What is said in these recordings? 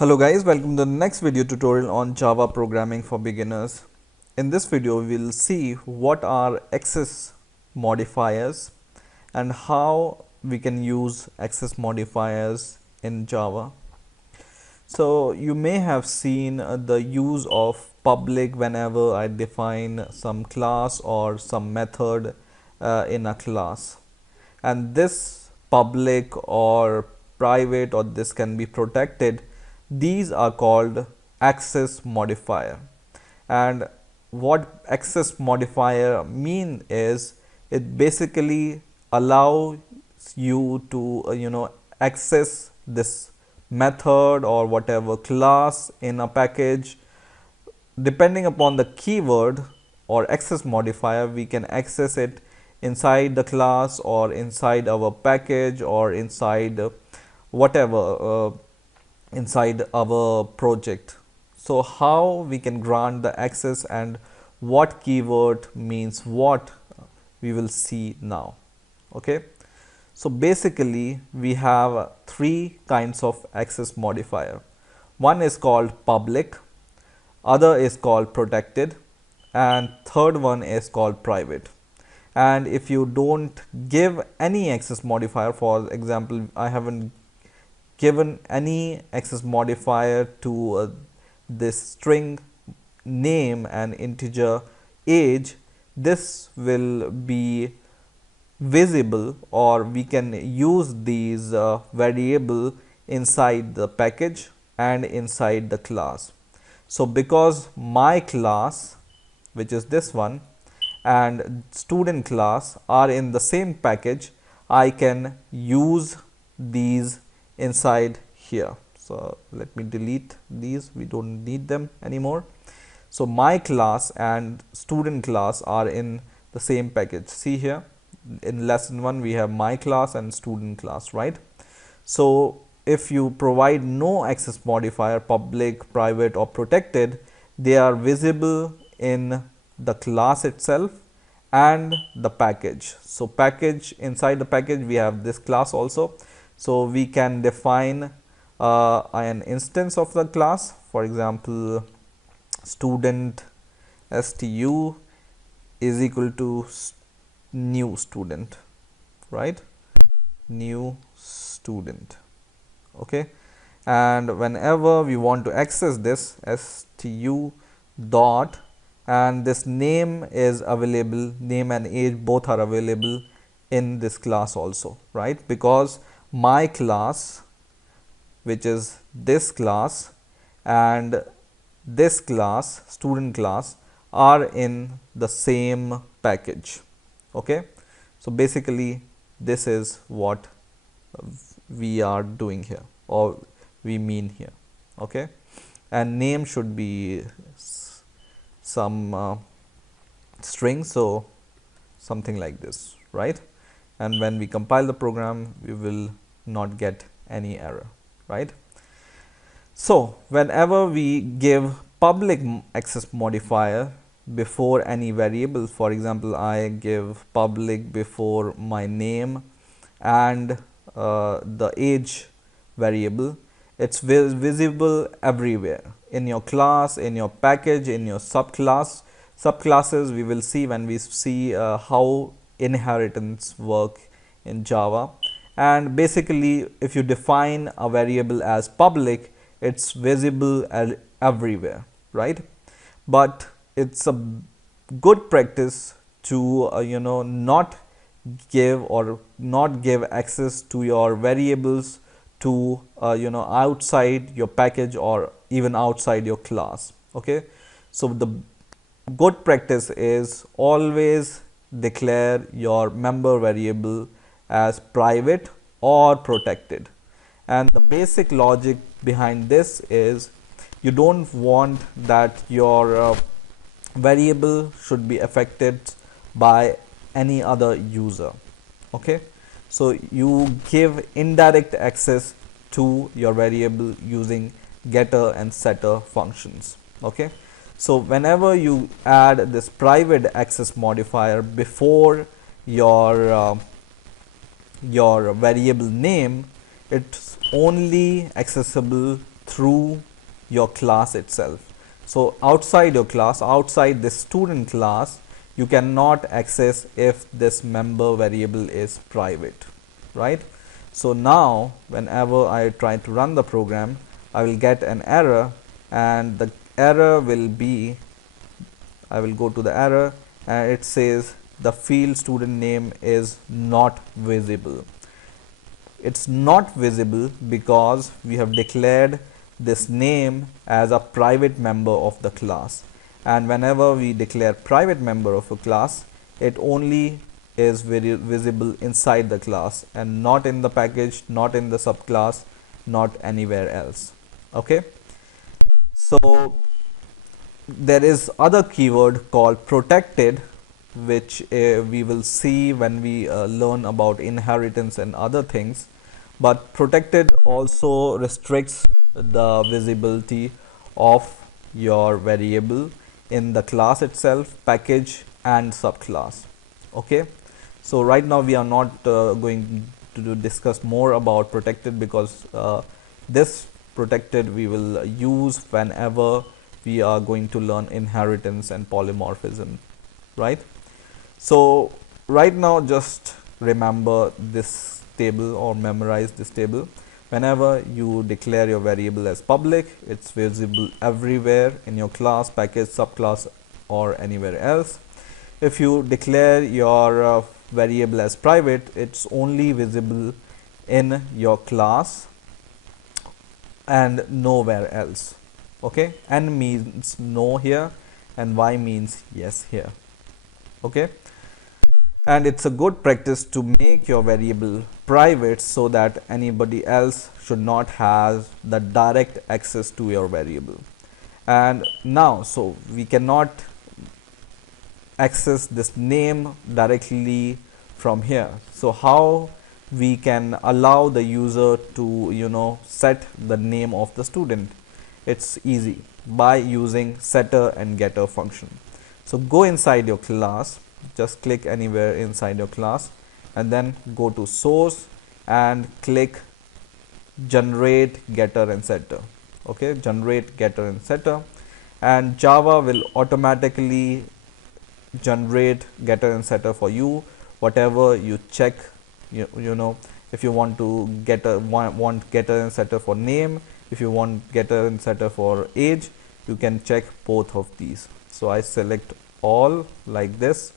Hello guys, welcome to the next video tutorial on Java programming for beginners. In this video, we'll see what are access modifiers and how we can use access modifiers in Java. So you may have seen the use of public whenever I define some class or some method in a class. And this public or private, or this can be protected, these are called access modifier. And what access modifier mean is it basically allows you to access this method or whatever class in a package. Depending upon the keyword or access modifier, we can access it inside the class or inside our package or inside whatever inside our project. So how we can grant the access and what keyword means what, we will see now. Okay, so basically we have three kinds of access modifier. One is called public, other is called protected, and third one is called private. And if you don't give any access modifier, for example, I haven't given any access modifier to this string name and integer age, this will be visible, or we can use these variable inside the package and inside the class. So because my class, which is this one, and student class are in the same package, I can use these inside here. So let me delete these, we don't need them anymore. So my class and student class are in the same package. See here in lesson 1 we have my class and student class, right? So if you provide no access modifier, public, private or protected, they are visible in the class itself and the package. So package, inside the package we have this class also. So we can define an instance of the class, for example student stu is equal to new student, right? New student. Okay, and whenever we want to access this stu dot, and this name is available, name and age both are available in this class also, right? Because my class, which is this class, and this class, student class, are in the same package. Okay, so basically this is what we are doing here, or we mean here. Okay, and name should be some string, so something like this, right? And when we compile the program, we will not get any error, right? So whenever we give public access modifier before any variable, for example I give public before my name and the age variable, it's visible everywhere in your class, in your package, in your subclasses. We will see when we see how inheritance work in Java. And basically if you define a variable as public, it's visible everywhere, right? But it's a good practice to not give access to your variables to outside your package or even outside your class. Okay, so the good practice is always declare your member variable as private or protected. And the basic logic behind this is you don't want that your variable should be affected by any other user. Okay, so you give indirect access to your variable using getter and setter functions. Okay, so whenever you add this private access modifier before your variable name, it's only accessible through your class itself. So outside your class, outside this student class, you cannot access if this member variable is private, right? So now whenever I try to run the program, I will get an error, and the error will be, I will go to the error, and it says the field student name is not visible. It's not visible because we have declared this name as a private member of the class, and whenever we declare private member of a class, it only is very visible inside the class and not in the package, not in the subclass, not anywhere else. Okay, so there is other keyword called protected, which we will see when we learn about inheritance and other things. But protected also restricts the visibility of your variable in the class itself, package and subclass. Okay, so right now we are not going to discuss more about protected, because this protected we will use whenever we are going to learn inheritance and polymorphism, right? So right now just remember this table or memorize this table. Whenever you declare your variable as public, it's visible everywhere in your class, package, subclass, or anywhere else. If you declare your variable as private, it's only visible in your class and nowhere else. Okay, N means no here and Y means yes here. Okay, and it's a good practice to make your variable private so that anybody else should not have the direct access to your variable. And now, so we cannot access this name directly from here. So how we can allow the user to set the name of the student? It's easy, by using setter and getter function. So go inside your class, just click anywhere inside your class, and then go to source and click generate getter and setter. Okay, generate getter and setter, and Java will automatically generate getter and setter for you, whatever you check. If you want to want getter and setter for name, if you want getter and setter for age, you can check both of these. So I select all like this.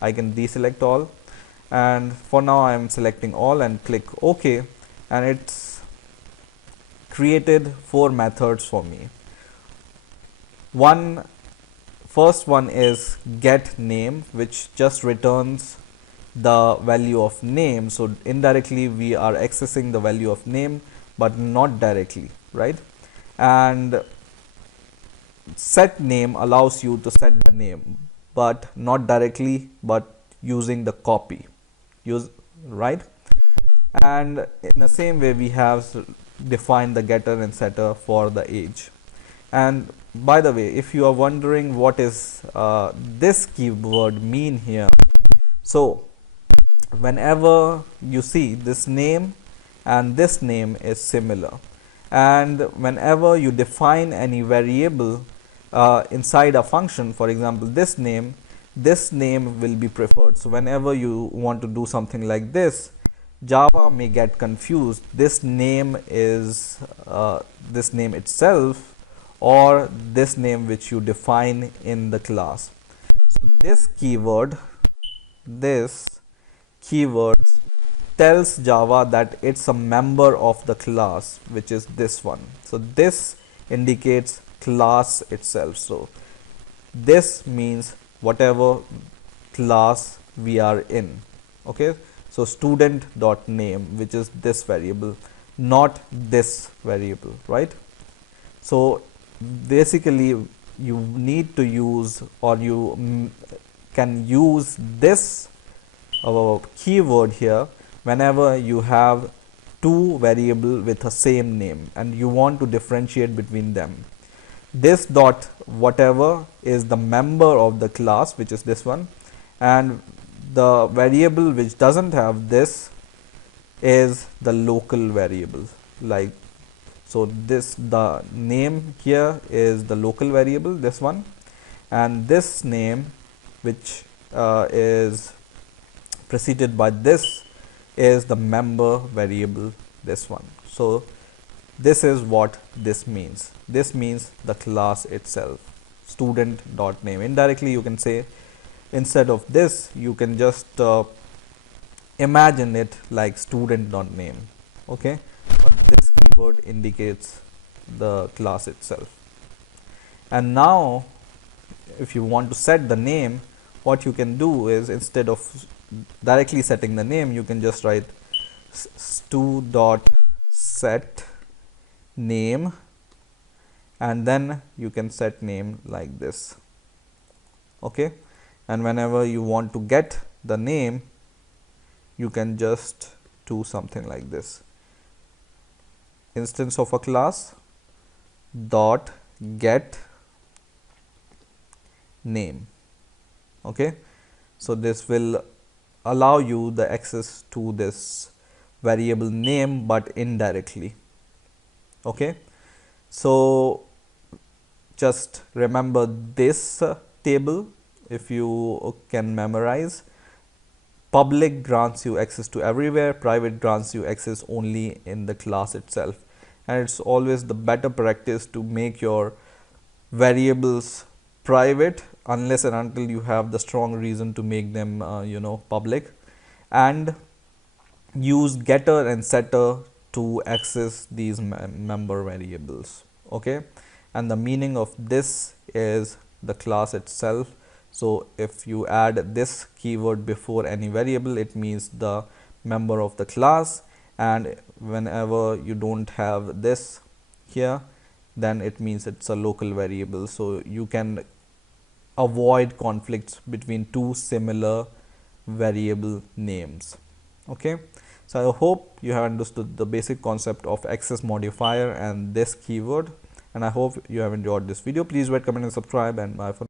I can deselect all, and for now I am selecting all and click OK, and it's created 4 methods for me. First one is get name, which just returns the value of name. So indirectly we are accessing the value of name, but not directly, right? And set name allows you to set the name, but not directly, but using the copy, right? And in the same way we have defined the getter and setter for the age. And by the way, if you are wondering what is this keyword mean here, so whenever you see this name and this name is similar, and whenever you define any variable inside a function, for example this name will be preferred. So whenever you want to do something like this, Java may get confused. This name is this name itself, or this name which you define in the class. So this keywords tells Java that it's a member of the class, which is this one. So this indicates class itself. So this means whatever class we are in. Okay, so student.name, which is this variable, not this variable, right? So basically you need to use, or you can use this keyword here whenever you have 2 variable with the same name and you want to differentiate between them. This dot whatever is the member of the class, which is this one, and the variable which doesn't have this is the local variable. Like So this, the name here is the local variable, this one, and this name which is preceded by this is the member variable, this one. So this is what this means. This means the class itself, student.name. Indirectly you can say, instead of this you can just imagine it like student.name. Okay, but this keyword indicates the class itself. And now if you want to set the name, what you can do is, instead of directly setting the name, you can just write stu.set name, and then you can set name like this. Okay, and whenever you want to get the name, you can just do something like this: instance of a class dot get name. Okay, so this will allow you the access to this variable name, but indirectly. Okay, so just remember this table. If you can memorize, public grants you access to everywhere, private grants you access only in the class itself. And it's always the better practice to make your variables private unless and until you have the strong reason to make them public, and use getter and setter to access these member variables. Okay, and the meaning of this is the class itself. So if you add this keyword before any variable, it means the member of the class, and whenever you don't have this here, then it means it's a local variable. So you can avoid conflicts between two similar variable names. Okay, so I hope you have understood the basic concept of access modifier and this keyword, and I hope you have enjoyed this video. Please rate, comment and subscribe, and bye for now.